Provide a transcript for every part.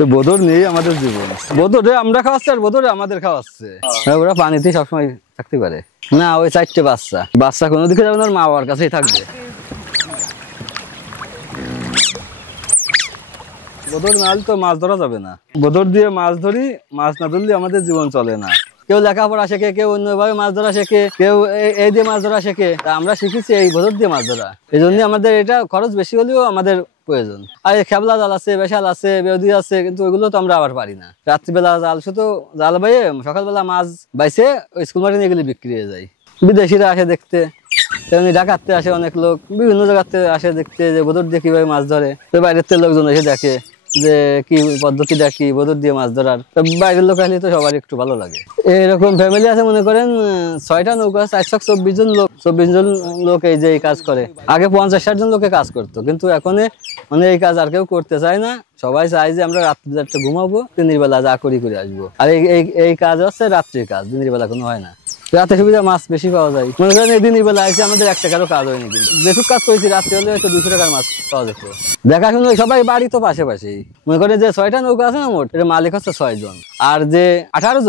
তো বদর নেই আমাদের জীবন, বদরে আমরা খাওয়াচ্ছি আর বদরে আমাদের খাওয়াচ্ছে। ওরা পানিতে সবসময় থাকতে পারে না। ওই 4টে বাচ্চা, বাচ্চা কোনো দিকে যাবে না, মা বাবার কাছেই থাকবে। বদর না হলে তো মাছ ধরা যাবে না। বদর দিয়ে মাছ ধরি, মাছ না ধরলে আমাদের জীবন চলে না। কেউ লেখাপড়া শেখে, কেউ অন্যভাবে মাছ ধরা শেখে, কেউ এই দিয়ে মাছ ধরা শেখে। তা আমরা শিখেছি এই বদর দিয়ে মাছ ধরা। এই জন্য আমাদের এটা খরচ বেশি হলেও আমাদের প্রয়োজন। আর এই খেবলা জাল আছে, বেশাল আছে, বেউদি আছে, কিন্তু ওইগুলো তো আমরা আবার পারি না। রাত্রিবেলা জাল শুধু জাল বাইয়ে সকালবেলা মাছ বাইছে স্কুল মাঠে নিয়ে গেলে বিক্রি হয়ে যায়। বিদেশিরা আসে দেখতে, তেমনি ঢাকাতে আসে অনেক লোক, বিভিন্ন জায়গাতে আসে দেখতে যে বদর দিয়ে কিভাবে মাছ ধরে। তো বাইরের থেকে লোকজন এসে দেখে যে কি পদ্ধতিটা কি বদর দিয়ে মাছ ধরার। বাইরের লোক আসলে তো সবার একটু ভালো লাগে। এরকম ফ্যামিলি আছে, মনে করেন 6টা নৌকা, 424 জন লোক, 24 জন লোক এই যে এই কাজ করে। আগে 50-60 জন লোকে কাজ করতো, কিন্তু এখন মানে এই কাজ আর কেউ করতে চায় না। সবাই চায় যে আমরা রাত্রি একটা ঘুমাবো, দিনের বেলা যা করি করে আসবো। আর এই কাজ হচ্ছে রাত্রির কাজ, দিনের বেলা কোনো হয় না। রাতে সুবিধা মাছ বেশি পাওয়া যায়। মনে করেন এই দিনের বেলা এসে আমাদের 1 টাকারও কাজ হয়নি, কিন্তু যেটুক কাজ করেছি রাত্রে হলে হয়তো 200 টাকার মাছ পাওয়া যেত। দেখাশুনো সবাই বাড়ি তো পাশাপাশি। মনে করেন যে 6টা নৌকা আছে না মোট, এর মালিক হচ্ছে 6 জন, আর যে 18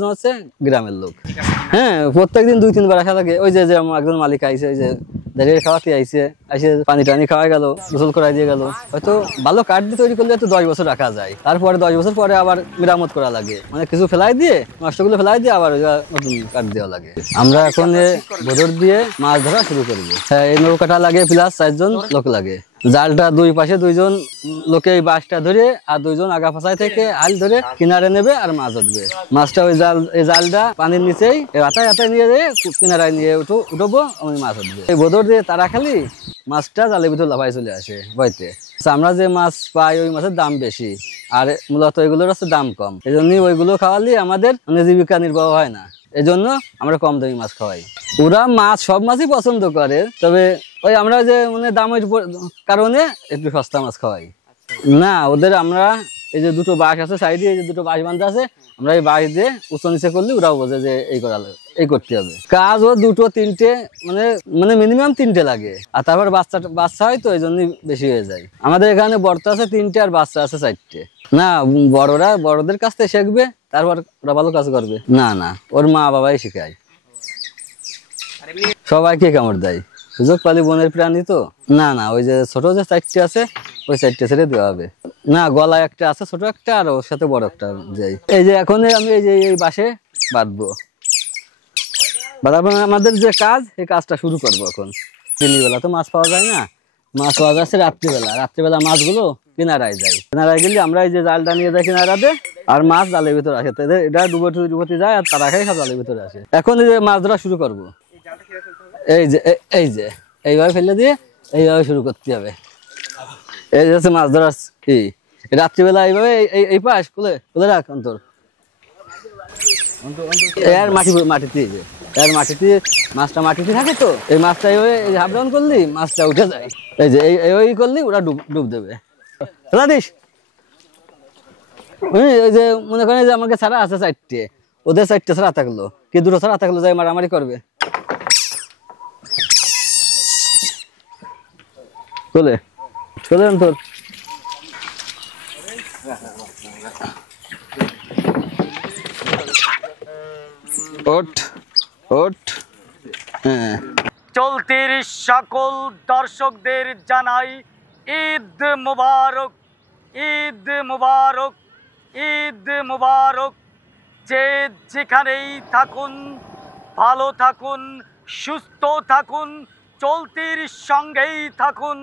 জন হচ্ছে গ্রামের লোক। হ্যাঁ, প্রত্যেকদিন 2-3 বার আসা থাকে। ওই যে একজন মালিক আইছে, ওই যে দাঁড়িয়ে খাওয়াতে আইসে, পানি টানি খাওয়াই গেল, গোসল করাই দিয়ে গেল। হয়তো ভালো কাঠ দিয়ে তৈরি করলে তো 10 বছর রাখা যায়। তারপরে 10 বছর পরে আবার মেরামত করা লাগে, মানে কিছু ফেলাই দিয়ে, নষ্টগুলো ফেলাই দিয়ে আবার নতুন কাঠ দেওয়া লাগে। আমরা এখন বদর দিয়ে মাছ ধরা শুরু করবো। হ্যাঁ, এই নৌকাটা লাগে প্লাস 4 জন লোক লাগে। জালটা 2 পাশে 2 জন লোকে এই বাঁশটা ধরে, আর 2 জন আগা ফাঁসায় থেকে আল ধরে কিনারে নেবে আর মাছ উঠবে। মাছটা ওই জালটা পানির নিচেই হাতায় নিয়ে যেয়ে কিনারায় নিয়ে উঠবো, আমি মাছ উঠবে। এই বদর দিয়ে তারা খালি মাছটা জালের ভিতর লাফাই চলে আসে বইতে। আমরা যে মাছ পাই ওই মাছের দাম বেশি, আর মূলত ওইগুলোর হচ্ছে দাম কম। এই জন্যই ওইগুলো খাওয়ালে আমাদের মানে জীবিকা নির্বাহ হয় না। এই জন্য আমরা কম দামি মাছ খাওয়াই। ওরা মাছ সব মাছই পছন্দ করে, তবে ওই আমরা যে মানে দামের কারণে একটু সস্তা মাছ খাওয়াই না ওদের। আমরা এই যে 2টো বাঁশ আছে সাইডে, এই যে 2টো বাঁশ বাঁধা আছে, আমরা এই বাঁশ দিয়ে উঁচু নিচে করলে ওরাও বোঝে যে এই করতে হবে কাজ। ও 2-3টে মানে মিনিমাম 3টে লাগে। আর তারপর বাচ্চা হয় তো এই জন্যই বেশি হয়ে যায়। আমাদের এখানে বর্তা আছে 3টে আর বাচ্চা আছে 4টে। না, বড়দের কাছ থেকে শিখবে, তারপর ওরা ভালো কাজ করবে। না, ওর মা বাবাই শিখায়। সবাইকে কামড় দেয়, সুযোগ পালি বনের প্রাণী তো। না, ওই যে ছোট যে 4টে আছে, ওই 4টে ছেড়ে দেওয়া হবে না। গলায় একটা আছে ছোট একটা, আর ওর সাথে বড় একটা যাই। এই যে এখন আমি এই বাঁশে বাঁধবো। আমাদের যে কাজ, এই কাজটা শুরু করবো এখন। দিনের বেলা তো মাছ পাওয়া যায় না, মাছ পাওয়া যাচ্ছে রাত্রিবেলা মাছগুলো কিনারায় যায়। কিনারায় গেলে আমরা এই যে জালটা নিয়ে যাই কিনারাতে, আর মাছ জালের ভিতরে আসে। এটা ডুবতে যায়, আর তারা খাই সব জালের ভিতরে আসে। এখন এই যে মাছ ধরা শুরু করবো। এই যে এইভাবে ফেলে দিয়ে এইভাবে শুরু করতে হবে। এই যে মাছ ধরা কি রাত্রিবেলা এইভাবে এই পাশ খুলে রাখ অন্তর। এর মাটিতে মাছটা মাটিতে থাকে তো, এই মাছটা এইভাবে হাফ ডাউন করলি মাছটা উঠে যায়। এই যে এই করলি ওরা ডুব দেবে। দিস ওই যে মনে করেন যে আমাকে ছাড়া আছে 4টে, ওদের 4টে ছাড়া থাকলো কি 2টো ছাড়া থাকলো, যাই মারামারি করবে। চলে তোর চলতির সকল দর্শকদের জানাই ঈদ মুবারক, ঈদ মুবারক, ঈদ মুবারক। যে যেখানেই থাকুন ভালো থাকুন, সুস্থ থাকুন, চলতির সঙ্গেই থাকুন।